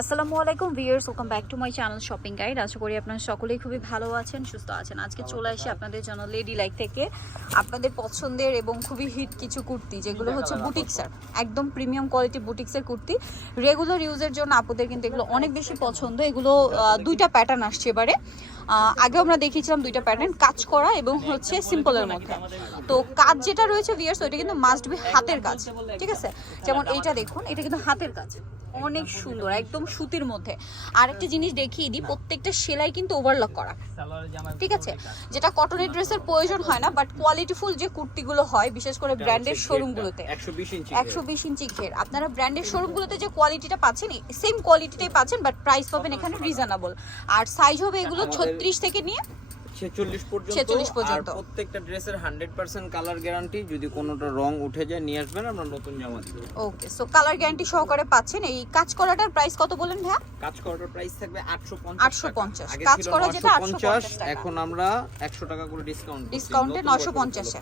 আসসালামু আলাইকুম viewers welcome back to my channel shopping guide আশা করি আপনারা সকলেই খুবই ভালো আছেন সুস্থ আছেন। আজকে চলে আসি আপনাদের জন্য লেডি লাইক থেকে। আপনাদের পছন্দের এবং খুবই হিট কিছু কুর্তি যেগুলো হচ্ছে বুটিক্সের একদম প্রিমিয়াম কোয়ালিটি বুটিক্সের কুর্তি। রেগুলার ইউজের জন্য আপুদের কিন্তু এগুলো অনেক বেশি পছন্দ। এগুলো দুইটা প্যাটার্ন আসছে এবারে। আগেও আমরা দেখিয়েছিলাম দুইটা প্যাটার্ন কাজ করা এবং হচ্ছে সিম্পলের মধ্যে। তো কাজ যেটা রয়েছে ভিউয়ার্স ওইটা কিন্তু মাস্ট বি হাতের কাজ। ঠিক আছে? যেমন এইটা দেখুন এটা কিন্তু হাতের কাজ। অনেক সুন্দর একদম সুতির মধ্যে। আর একটা জিনিস দেখিয়ে দিই প্রত্যেকটা সেলাই কিন্তু ওভারলক করা। ঠিক আছে? যেটা কটনের ড্রেসের প্রয়োজন হয় না বাট কোয়ালিটিফুল যে কুর্তিগুলো হয় বিশেষ করে ব্র্যান্ডের শোরুমগুলোতে একশো বিশ ইঞ্চি ঘের আপনারা ব্র্যান্ডের শোরুমগুলোতে যে কোয়ালিটিটা পাচ্ছেন সেম কোয়ালিটিটাই পাচ্ছেন বাট প্রাইস পাবেন এখানে রিজনেবল আর সাইজ হবে এগুলো ছত্রিশ থেকে নিয়ে 46 পর্যন্ত। আর প্রত্যেকটা ড্রেসের হান্ড্রেড পার্সেন্ট কালার গ্যারান্টি যদি কোনোটা রং উঠে যায় নিয়ে আসবেন আমরা নতুন জামা দিব। ওকে সো কালার গ্যারান্টি সহকারে পাচ্ছেন। এই কাজ করাটার প্রাইস কত বলেন ভাইয়া? কাজ করার প্রাইস থাকবে আটশো 850 আগে কাজ করা যেটা 950 850 এখন আমরা একশো টাকা করে ডিসকাউন্ট ডিসকাউন্টে 950 এ।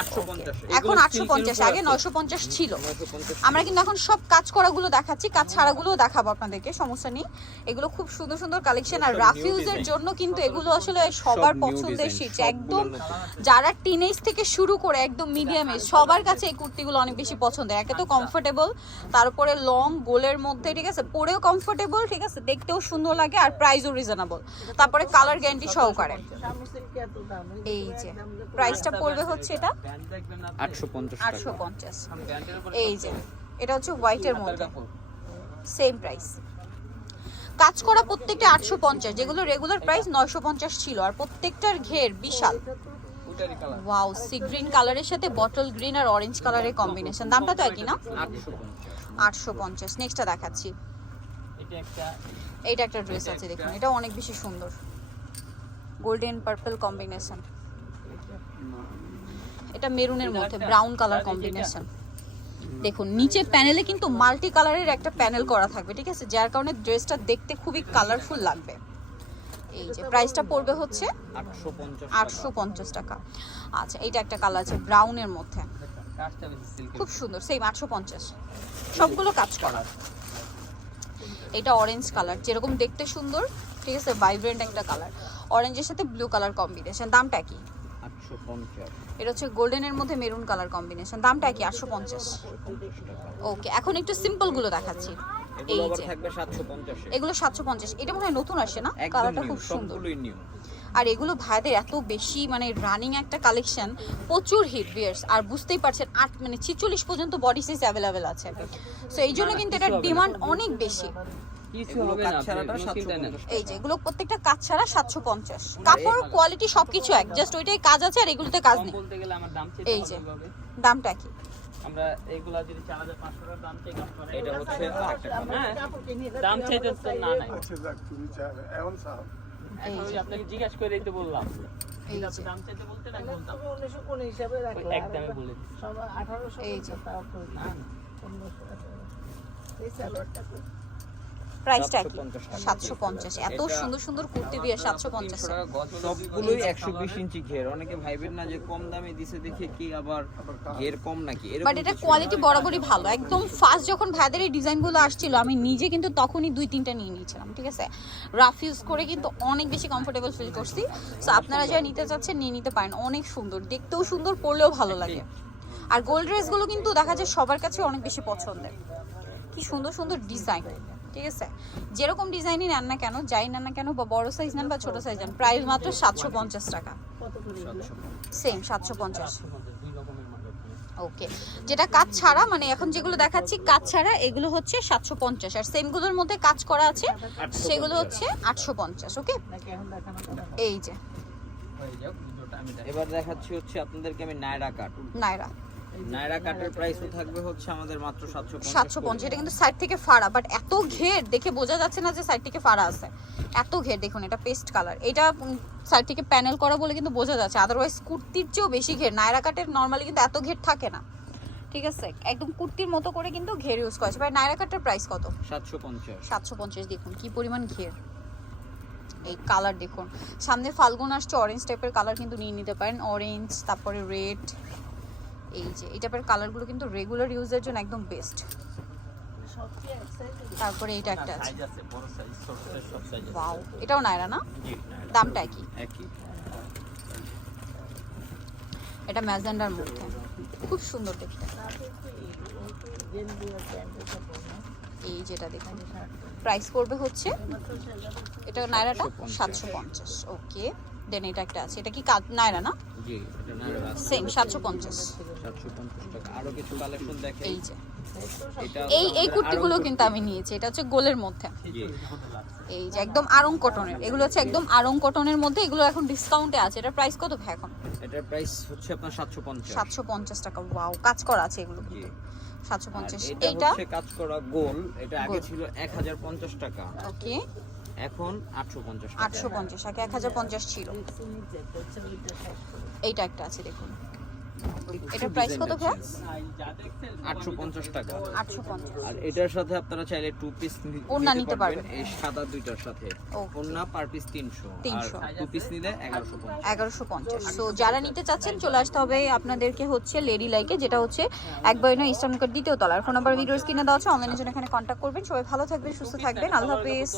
আটশো পঞ্চাশ। এখন আটশো পঞ্চাশ আগে নয়শো পঞ্চাশ ছিল। আমরা কিন্তু এখন সব কাজ করাগুলো দেখাচ্ছি কাজ ছাড়াগুলোও দেখাবো আপনাদেরকে সমস্যা নেই। এগুলো খুব সুন্দর সুন্দর কালেকশন আর সব রাফিউজের জন্য কিন্তু এগুলো আসলে সবার পছন্দের শীত একদম। যারা টিনেজ থেকে শুরু করে একদম মিডিয়ামে সবার কাছে এই কুর্তিগুলো অনেক বেশি পছন্দের একে তো কমফোর্টেবল তারপরে লং গোলের মধ্যে ঠিক আছে? পরেও কমফোর্টেবল ঠিক আছে? দেখতেও সুন্দর লাগে আর প্রাইসও রিজনেবল তারপরে কালার গ্যারান্টি সহকারে। এই যে প্রাইসটা পড়বে হচ্ছে এটা? আটশো পঞ্চাশ এই যে এটা হচ্ছে হোয়াইটের মধ্যে। সেম প্রাইস কাজ করা প্রত্যেকটা আটশো পঞ্চাশ, যেগুলো রেগুলার প্রাইস নয়শো পঞ্চাশ ছিল, আর প্রত্যেকটার ঘের বিশাল। ওয়াও সি গ্রিন কালারের সাথে বটল গ্রিন আর অরেঞ্জ কালারের কম্বিনেশন দামটা তো একই না? আটশো পঞ্চাশ। নেক্সটটা দেখাচ্ছি। এইটা একটা ড্রেস আছে, দেখুন। এটা অনেক বেশি সুন্দর। গোল্ডেন পার্পল কম্বিনেশন এটা মেরুনের মধ্যে ব্রাউন কালার কম্বিনেশন দেখুন, নিচে প্যানেলে কিন্তু মাল্টি কালারের একটা প্যানেল করা থাকবে, ঠিক আছে? যার কারণে ড্রেসটা দেখতে খুবই কালারফুল লাগবে। এই যে প্রাইসটা পড়বে হচ্ছে আটশো পঞ্চাশ টাকা। আচ্ছা এইটা একটা কালার আছে ব্রাউনের মধ্যে। খুব সুন্দর সেম আটশো পঞ্চাশ। সবগুলো কাজ করা। এটা অরেঞ্জ কালার যেরকম দেখতে সুন্দর, ঠিক আছে? ভাইব্রেন্ট একটা কালার অরেঞ্জের সাথে ব্লু কালার কম্বিনেশন দামটা কি? এটা হচ্ছে গোল্ডেনের মধ্যে মেরুন কালার কম্বিনেশন। দামটা কি আটশো পঞ্চাশ? ওকে এখন একটু সিম্পলগুলো দেখাচ্ছি এই যে। এগুলো সাতশো পঞ্চাশ। এটা মনে হয় নতুন আসে না? কালারটা খুব সুন্দর। আর এগুলো ভাইদের এত বেশি মানে রানিং একটা কালেকশন প্রচুর হিট বিয়ার্স আর বুঝতেই পারছেন আট মানে ছিচল্লিশ পর্যন্ত বডি সাইজ অ্যাভেলেবেল আছে। সো এই জন্য কিন্তু এটার ডিমান্ড অনেক বেশি। এই যে এগুলো প্রত্যেকটা কাজ ছাড়া সাতশো পঞ্চাশ। কাপড় কোয়ালিটি সবকিছু এক জাস্ট ওইটাই কাজ আছে আর এগুলোতে কাজ নেই। বলতে গেলে আমার দাম চেয়ে এই যে। দামটা কি? আমরা এইগুলা যদি চার হাজার পাঁচশো টাকা দাম চাই কাস্টমার এটা হচ্ছে আরেকটা কালার। দাম চাইতে তো না নাই। আচ্ছা যাক তুমি চাবে এমন চাও এখন যে। আপনাকে জিজ্ঞাসা করে তো বললাম। এই যে। দাম চাইতে বলতে না বলতাম উনিশশো কোন হিসাবে রাখলে একদমই বলে দিই। সব এই যে। তাও তো না, না। পনেরোশো টাকা। প্রাইসটা কি? 750 সাতশো পঞ্চাশ। এত সুন্দর সুন্দর কুর্তি দিয়ে সাতশো পঞ্চাশ তিনশো টাকা। গজ হলে সবগুলোই একশো বিশ ইঞ্চি ঘের। অনেকে ভাইবেন না যে কম দামে দিছে দেখে কি আবার ঘের কম নাকি? এরকম বাট এটা কোয়ালিটি বরাবরই ভালো। একদম ফার্স্ট যখন ভাইদের এই ডিজাইনগুলো আসছিল আমি নিজে কিন্তু তখনই দুই তিনটা নিয়ে নিয়েছিলাম ঠিক আছে? রাফ ইউজ করে কিন্তু অনেক বেশি কমফোর্টেবল ফিল করছি। সো আপনারা যারা নিতে চাচ্ছেন নিয়ে নিতে পারেন। অনেক সুন্দর। দেখতেও সুন্দর পরলেও ভালো লাগে। আর গোল্ড ড্রেসগুলো কিন্তু দেখা যায় সবার কাছে অনেক বেশি পছন্দের। কি সুন্দর সুন্দর ডিজাইন ঠিক আছে? যেরকম ডিজাইনই নেন না কেন যাই নেন না কেন বা বড় সাইজ নেন বা ছোট সাইজ নেন প্রাইস মাত্র সাতশো পঞ্চাশ টাকা। সেম সাতশো পঞ্চাশ। ওকে যেটা কাজ ছাড়া মানে এখন যেগুলো দেখাচ্ছি কাজ ছাড়া এগুলো হচ্ছে সাতশো পঞ্চাশ। আর সেমগুলোর মধ্যে কাজ করা আছে সেগুলো হচ্ছে আটশো পঞ্চাশ ওকে? এই যে। এবার দেখাচ্ছি হচ্ছে আপনাদেরকে আমি নায়রা কাট। নাইরা নায়রা কাটের প্রাইসও থাকবে হচ্ছে আমাদের মাত্র সাতশো সাতশো পঞ্চাশ এটা কিন্তু সাইড থেকে ফাড়া বাট এত ঘের দেখে বোঝা যাচ্ছে না যে সাইড থেকে ফাড়া আছে। এত ঘের দেখুন এটা পেস্ট কালার এটা সাইড থেকে প্যানেল করা বলে কিন্তু বোঝা যাচ্ছে আদারওয়াইজ কুর্তির চেয়েও বেশি ঘের। নায়রা কাটের নর্মালি কিন্তু এত ঘের থাকে না। ঠিক আছে? একদম কুর্তির মতো করে কিন্তু ঘের ইউজ করেছে ভাই নায়রা কাটের প্রাইস কত? সাতশো পঞ্চাশ। সাতশো পঞ্চাশ দেখুন কি পরিমাণ ঘের। এই কালার দেখুন। সামনে ফাল্গুন আসছে অরেঞ্জ টাইপের কালার কিন্তু নিয়ে নিতে পারেন। অরেঞ্জ তারপরে রেড এই যে এই টাইপের কালারগুলো কিন্তু রেগুলার ইউজের জন্য একদম বেস্ট তারপরে এটা একটা আছে। সাইজ আছে বড় সাইজ ছোট সাইজ সব সাইজ আছে। ওয়াও এটাও নায়রা না? দামটা কি একই। এটা ম্যাজেন্ডার মধ্যে। খুব সুন্দর দেখতে। এই যেটা দেখুন। প্রাইস পড়বে হচ্ছে এটা নায়রাটা? সাতশো পঞ্চাশ। ওকে দেন এটা একটা আছে। এটা কি নায়রা না? জি এটা নায়রা সেম সাতশো পঞ্চাশ। টাকা। আরও কিছু কালেকশন দেখে এই যে। এই কুর্তিগুলো কুর্তি। কিন্তু আমি নিয়েছি। এটা হচ্ছে গোলের মধ্যে। এই যে একদম আরং কটনের এগুলো হচ্ছে একদম আরং কটনের মধ্যে। এগুলো এখন ডিসকাউন্টে আছে। এটার প্রাইস কত ভাই এখন? এটার প্রাইস হচ্ছে আপনার সাতশো পঞ্চাশ। সাতশো পঞ্চাশ টাকা। ওয়াও কাজ করা আছে এগুলো সাতশো পঞ্চাশ। এইটা? হচ্ছে কাজ করা গোল। এটা আগে। ছিল এক হাজার পঞ্চাশ টাকা। ওকে। এখন আটশো পঞ্চাশ আটশো পঞ্চাশ। আগে এক হাজার পঞ্চাশ ছিল। এইটা একটা আছে দেখুন। এটার প্রাইস কত ভাই? যা দেখছেন আটশো পঞ্চাশ টাকা। আটশো পঞ্চাশ। আর এটার সাথে আপনারা চাইলে টু পিস ওড়না নিতে পারবেন। এই সাদা দুইটার সাথে. ওড়না পার পিস তিনশো। আর টু পিস নিলে এগারোশো পঞ্চাশ। এগারোশো পঞ্চাশ। তো যারা নিতে চাচ্ছেন চলে আসতে হবে আপনাদেরকে হচ্ছে লেডি লাইকে যেটা হচ্ছে এক বয়না ইস্টার্ন দ্বিতীয় তলার। ফোন নাম্বার ভিডিওস কিনে দেওয়া আছে। অনলাইনের জন্য এখানে কন্ট্যাক্ট করবেন। সবাই ভালো থাকবেন সুস্থ থাকবেন। আল্লাহ হাফিজ।